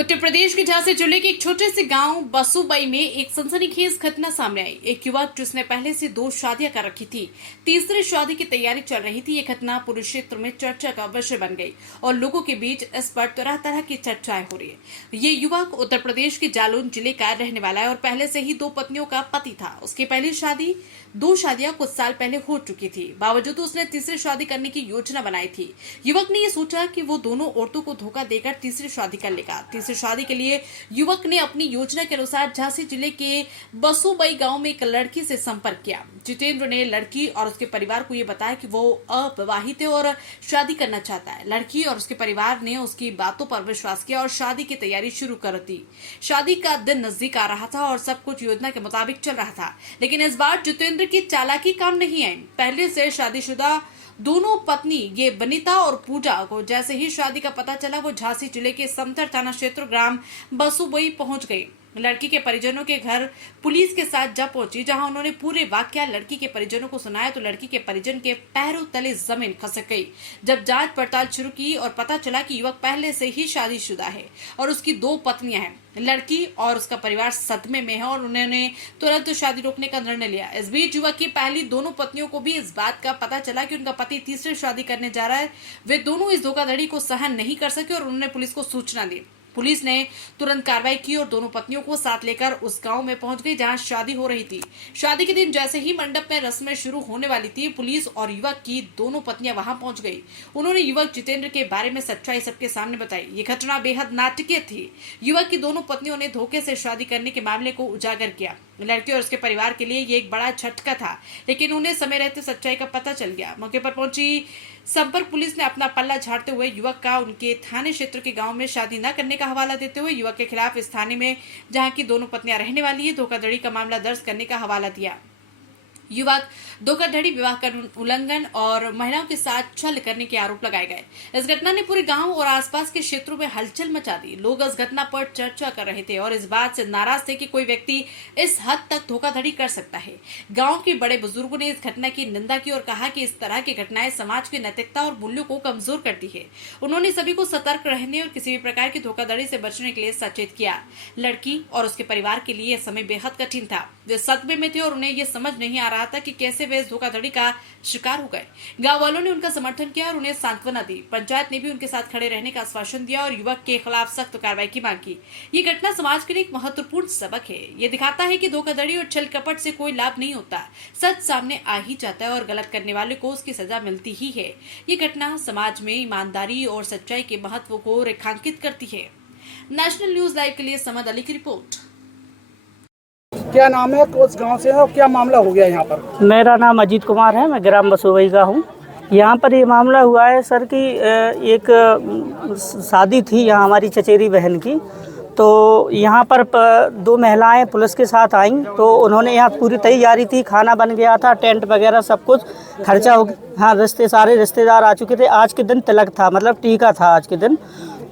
उत्तर प्रदेश के झांसी जिले के एक छोटे से गांव बसूबई में एक सनसनीखेज घटना सामने आई। एक युवक जिसने पहले से 2 शादियां कर रखी थी, तीसरी शादी की तैयारी चल रही थी। ये घटना पूरे क्षेत्र में चर्चा का विषय बन गई और लोगों के बीच इस पर तरह तरह की चर्चाएं हो रही है। ये युवक उत्तर प्रदेश के जालौन जिले का रहने वाला है और पहले से ही 2 पत्नियों का पति था। उसकी पहली शादी 2 शादियां कुछ साल पहले हो चुकी थी, बावजूद उसने तीसरी शादी करने की योजना बनाई थी। युवक ने ये सोचा कि वो दोनों औरतों को धोखा देकर तीसरी शादी कर लेगा। तीसरी शादी के लिए युवक ने अपनी योजना के अनुसार झांसी जिले के बसूबई गांव में एक लड़की से संपर्क किया। जितेंद्र ने लड़की और उसके परिवार को ये बताया कि वो अविवाहित है और शादी करना चाहता है। लड़की और उसके परिवार ने उसकी बातों पर विश्वास किया और शादी की तैयारी शुरू कर दी। शादी का दिन नजदीक आ रहा था और सब कुछ योजना के मुताबिक चल रहा था, लेकिन इस बार जितेंद्र की चालाकी काम नहीं आई। पहले से शादीशुदा दोनों पत्नी ये बनीता और पूजा को जैसे ही शादी का पता चला, वो झांसी जिले के समथर थाना क्षेत्र ग्राम बसूबई पहुंच गई। लड़की के परिजनों के घर पुलिस के साथ जा पहुंची, जहां उन्होंने पूरे वाकया लड़की के परिजनों को सुनाया तो लड़की के परिजन के पैरों तले जमीन खसक गई। जब जांच पड़ताल शुरू की और पता चला कि युवक पहले से ही शादीशुदा है और उसकी 2 पत्नियां हैं। लड़की और उसका परिवार सदमे में है और उन्होंने तुरंत शादी रोकने का निर्णय लिया। इस बीच युवक की पहली दोनों पत्नियों को भी इस बात का पता चला कि उनका पति तीसरी शादी करने जा रहा है। वे दोनों इस धोखाधड़ी को सहन नहीं कर सके और उन्होंने पुलिस को सूचना दी। पुलिस ने तुरंत कार्रवाई की और दोनों पत्नियों को साथ लेकर उस गांव में पहुंच गई जहां शादी हो रही थी। शादी के दिन जैसे ही मंडप में रस्में शुरू होने वाली थी, पुलिस और युवक की दोनों पत्नियां वहां पहुंच गई। उन्होंने युवक जितेंद्र के बारे में सच्चाई सबके सामने बताई। ये घटना बेहद नाटकीय थी। युवक की दोनों पत्नियों ने धोखे से शादी करने के मामले को उजागर किया। लड़की और उसके परिवार के लिए ये एक बड़ा झटका था, लेकिन उन्हें समय रहते सच्चाई का पता चल गया। मौके पर पहुंची संपर्क पुलिस ने अपना पल्ला झाड़ते हुए युवक का उनके थाने क्षेत्र के गांव में शादी न करने का हवाला देते हुए युवक के खिलाफ इस थाने में, जहां की दोनों पत्नियां रहने वाली है, धोखाधड़ी का मामला दर्ज करने का हवाला दिया। युवक धोखाधड़ी, विवाह का उल्लंघन और महिलाओं के साथ छल करने के आरोप लगाए गए। इस घटना ने पूरे गांव और आसपास के क्षेत्रों में हलचल मचा दी। लोग इस घटना पर चर्चा कर रहे थे और इस बात से नाराज थे कि कोई व्यक्ति इस हद तक धोखाधड़ी कर सकता है। गांव के बड़े बुजुर्गों ने इस घटना की निंदा की और कहा कि इस तरह की घटनाएं समाज की नैतिकता और मूल्यों को कमजोर करती है। उन्होंने सभी को सतर्क रहने और किसी भी प्रकार की धोखाधड़ी से बचने के लिए सचेत किया। लड़की और उसके परिवार के लिए यह समय बेहद कठिन था। वे सदमे में थे और उन्हें यह समझ नहीं आ रहा था कि कैसे वे इस धोखाधड़ी का शिकार हो गए। गांव वालों ने उनका समर्थन किया और उन्हें सांत्वना दी। पंचायत ने भी उनके साथ खड़े रहने का आश्वासन दिया और युवक के खिलाफ सख्त कार्रवाई की मांग की। ये घटना समाज के लिए एक महत्वपूर्ण सबक है। ये दिखाता है कि धोखाधड़ी और छल कपट से कोई लाभ नहीं होता। सच सामने आ ही जाता है और गलत करने वाले को उसकी सजा मिलती ही है। ये घटना समाज में ईमानदारी और सच्चाई के महत्व को रेखांकित करती है। नेशनल न्यूज लाइव के लिए समद अली की रिपोर्ट। क्या नाम है, उस गांव से है और क्या मामला हो गया यहाँ पर? मेरा नाम अजीत कुमार है, मैं ग्राम बसूबई का हूँ। यहाँ पर ये मामला हुआ है सर कि एक शादी थी यहाँ हमारी चचेरी बहन की। तो यहाँ पर 2 महिलाएं पुलिस के साथ आईं, तो उन्होंने यहाँ पूरी तैयारी थी, खाना बन गया था, टेंट वगैरह सब कुछ खर्चा हो गया। हाँ, सारे रिश्तेदार आ चुके थे। आज के दिन तिलक था, मतलब टीका था आज के दिन।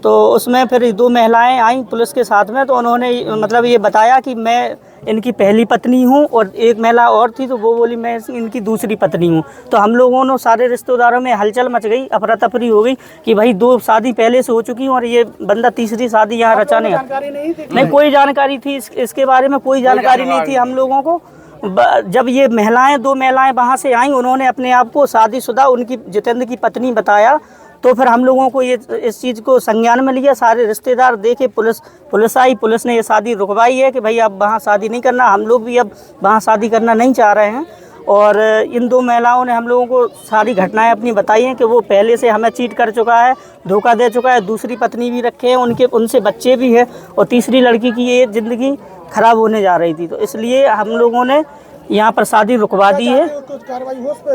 तो उसमें फिर 2 महिलाएं आईं पुलिस के साथ में, तो उन्होंने मतलब ये बताया कि मैं इनकी पहली पत्नी हूँ और एक महिला और थी, तो वो बोली मैं इनकी दूसरी पत्नी हूँ। तो हम लोगों ने सारे रिश्तेदारों में हलचल मच गई, अफरा तफरी हो गई कि भाई 2 शादी पहले से हो चुकी हैं और ये बंदा तीसरी शादी यहाँ रचाने नहीं, कोई जानकारी थी इसके बारे में, कोई जानकारी नहीं थी हम लोगों को। जब ये 2 महिलाएं वहाँ से आईं, उन्होंने अपने आप को शादीशुदा उनकी जितेंद्र की पत्नी बताया। तो फिर हम लोगों को ये इस चीज़ को संज्ञान में लिया, सारे रिश्तेदार देखे, पुलिस आई, पुलिस ने ये शादी रुकवाई है कि भाई अब वहाँ शादी नहीं करना। हम लोग भी अब वहाँ शादी करना नहीं चाह रहे हैं। और इन 2 महिलाओं ने हम लोगों को सारी घटनाएं अपनी बताई हैं कि वो पहले से हमें चीट कर चुका है, धोखा दे चुका है, दूसरी पत्नी भी रखे हैं, उनसे बच्चे भी हैं और तीसरी लड़की की ये ज़िंदगी खराब होने जा रही थी। तो इसलिए हम लोगों ने यहाँ पर शादी रुकवा दी है।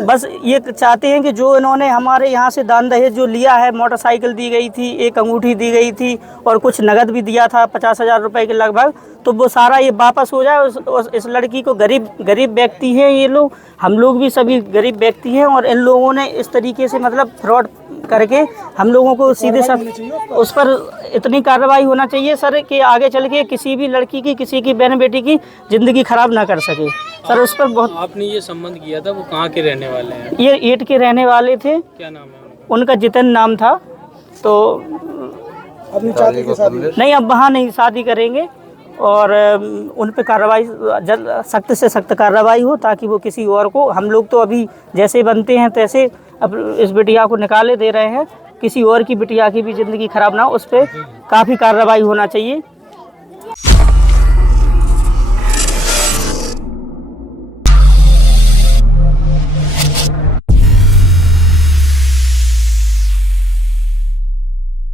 बस ये चाहते हैं कि जो इन्होंने हमारे यहाँ से दान दहेज जो लिया है, मोटरसाइकिल दी गई थी, एक अंगूठी दी गई थी और कुछ नगद भी दिया था 50,000 रुपये के लगभग, तो वो सारा ये वापस हो जाए। इस लड़की को गरीब व्यक्ति हैं ये लोग, हम लोग भी सभी गरीब व्यक्ति हैं और इन लोगों ने इस तरीके से मतलब फ्रॉड करके हम लोगों को सीधे उस पर इतनी कार्रवाई होना चाहिए सर कि आगे चल के किसी भी लड़की की, किसी की बहन बेटी की ज़िंदगी खराब ना कर सके सर। उस पर बहुत आपने ये संबंध किया था, वो कहाँ के रहने वाले हैं? ये ईट के रहने वाले थे। क्या नाम है उनका? जितेंद्र नाम था। तो अपनी चाची की शादी? नहीं, अब वहाँ नहीं शादी करेंगे और उन पे कार्रवाई सख्त से सख्त कार्रवाई हो ताकि वो किसी और को, हम लोग तो अभी जैसे बनते हैं तैसे अब इस बिटिया को निकाले दे रहे हैं, किसी और की बिटिया की भी ज़िंदगी खराब ना हो, उस पर काफ़ी कार्रवाई होना चाहिए।